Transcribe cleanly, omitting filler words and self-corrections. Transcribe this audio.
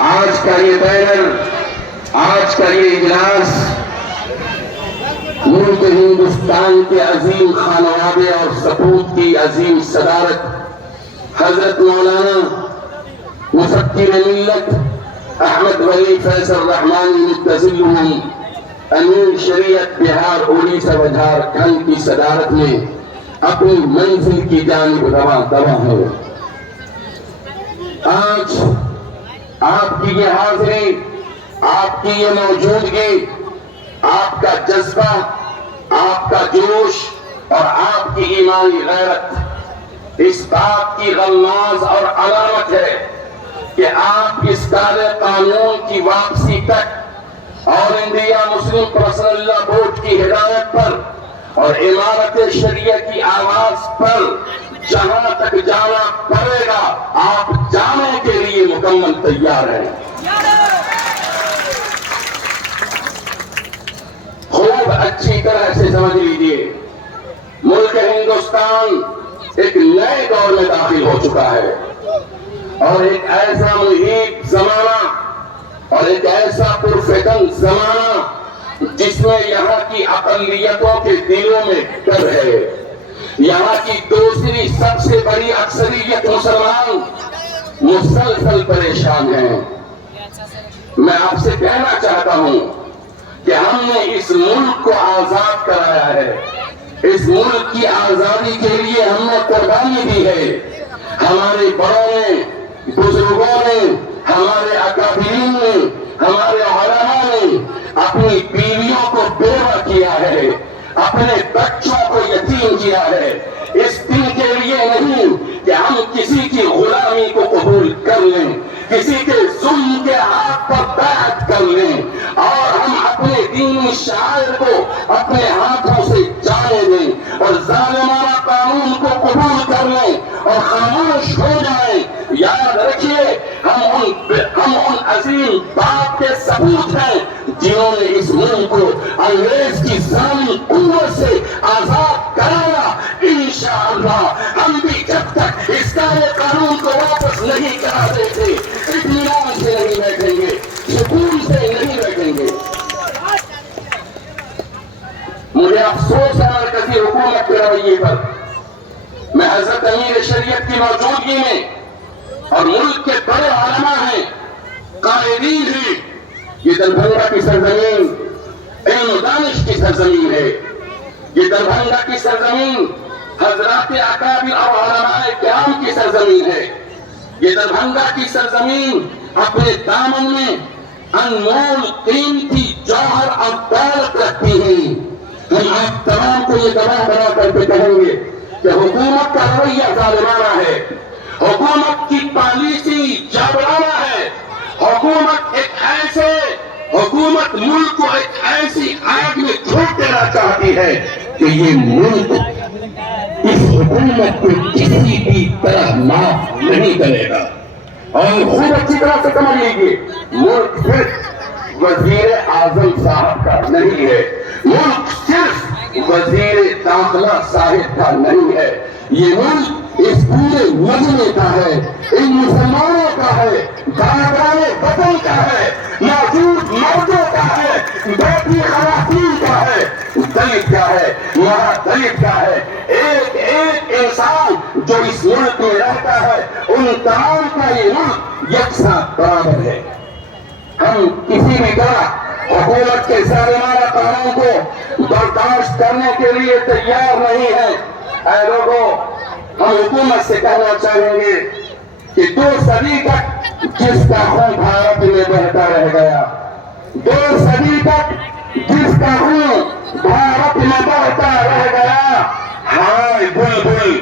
آج کا یہ بینر، آج کا یہ اجلاس ملک ہندوستان کے عظیم خانوادے اور سپوت کی عظیم صدارت حضرت مولانا مفکر ملت احمد ولی فیصل رحمانی متزلہم امیر شریعت بہار اڑیسہ و جھارکھنڈ کی صدارت میں اپنی منزل کی جانب رواں ہے۔ آج آپ کی یہ حاضری، آپ کی یہ موجودگی، آپ کا جذبہ، آپ کا جوش اور آپ کی ایمانی غیرت اس بات کی غماز اور علامت ہے کہ آپ اس دار قانون کی واپسی تک اور انڈیا مسلم پرسنل لا بورڈ کی ہدایت پر اور امارت شریعہ کی آواز پر جہاں تک جانا پڑے گا آپ جانے کے لیے مکمل تیار ہیں۔ خوب اچھی طرح سے سمجھ لیجیے، ملک ہندوستان ایک نئے دور میں داخل ہو چکا ہے اور ایک ایسا محیط زمانہ اور ایک ایسا پرفتن زمانہ جس میں یہاں کی اقلیتوں کے دلوں میں ڈر ہے۔ یہاں کی دوسری سب سے بڑی اکثریت مسلمان مسلسل پریشان ہیں۔ میں آپ سے کہنا چاہتا ہوں کہ ہم نے اس ملک کو آزاد کرایا ہے، اس ملک کی آزادی کے لیے ہم نے قربانی دی ہے۔ ہمارے بڑوں نے، بزرگوں نے، ہمارے اکابرین نے، ہمارے علماء نے اپنی بیویوں کو بیوہ کیا ہے، اپنے بچوں کو یتیم کیا ہے، اس دن کے لیے نہیں کہ ہم کسی کی غلامی کو قبول کر لیں، کسی کے ظلم کے ہاتھ پر بیعت کر لیں اور ہم اپنے دینی شعائر کو اپنے ہاتھوں سے جانے دیں اور ظالمانہ قانون کو قبول کر لیں اور خاموش ہو جائیں۔ یاد رکھیے ہم ان عظیم باپ کے سپوت ہیں جنہوں نے اس ملک کو انگریز کی ظالم قوت سے آزاد کرایا۔ انشاءاللہ ہم بھی جب تک اس دار قانون کو واپس نہیں کرا دیتے اطمینان سے نہیں بیٹھیں گے، سکون سے نہیں بیٹھیں گے۔ مجھے افسوس ہے مرکزی حکومت کے رویے پر۔ میں حضرت امیر شریعت کی موجودگی میں اور ملک کے بڑے علماء ہیں، قائدین ہیں، یہ دربھنگہ کی سرزمین علم و دانش کی سرزمین ہے، یہ دربھنگہ کی سرزمین حضرات اکابر اور علماء کرام کی سرزمین ہے، یہ دربھنگہ کی سرزمین اپنے دامن میں انمول قیمتی جوہر اور دولت رکھتی ہیں۔ ہم آپ تمام کو یہ گواہ بنا کر کے کہیں گے کہ حکومت کا رویہ ظالمانہ ہے، حکومت کی پالیسی جابرانہ ہے، حکومت ملک کو ایک ایسی آگ میں جھونک دینا چاہتی ہے کہ یہ ملک اس حکومت کو کسی بھی طرح معاف نہیں کرے گا۔ اور خوب اچھی طرح سے سمجھ لیجیے، ملک صرف وزیر اعظم صاحب کا نہیں ہے، ملک صرف وزیر داخلہ صاحب کا نہیں ہے، یہ ملک اس پورے مجمع کا ہے، ان مسلمانوں کا ہے، بھائیان وطن کا ہے، موجود مردوں کا ہے، بیٹھی خواتین کا ہے، دلت کیا ہے، مہا دلت کیا ہے، ایک ایک انسان جو اس ملک میں رہتا ہے ان تمام کا یہ ملک یکساں برابر ہے۔ ہم کسی بھی طرح حکومت کے ظالمانہ قانون کو برداشت کرنے کے لیے تیار نہیں ہیں۔ اے لوگوں، ہم حکومت سے کہنا چاہیں گے کہ 2 صدی تک جس کا خون بھارت میں بہتا رہ گیا، 2 صدی تک جس کا خون بھارت میں بہتا رہ گیا، ہائے بلبل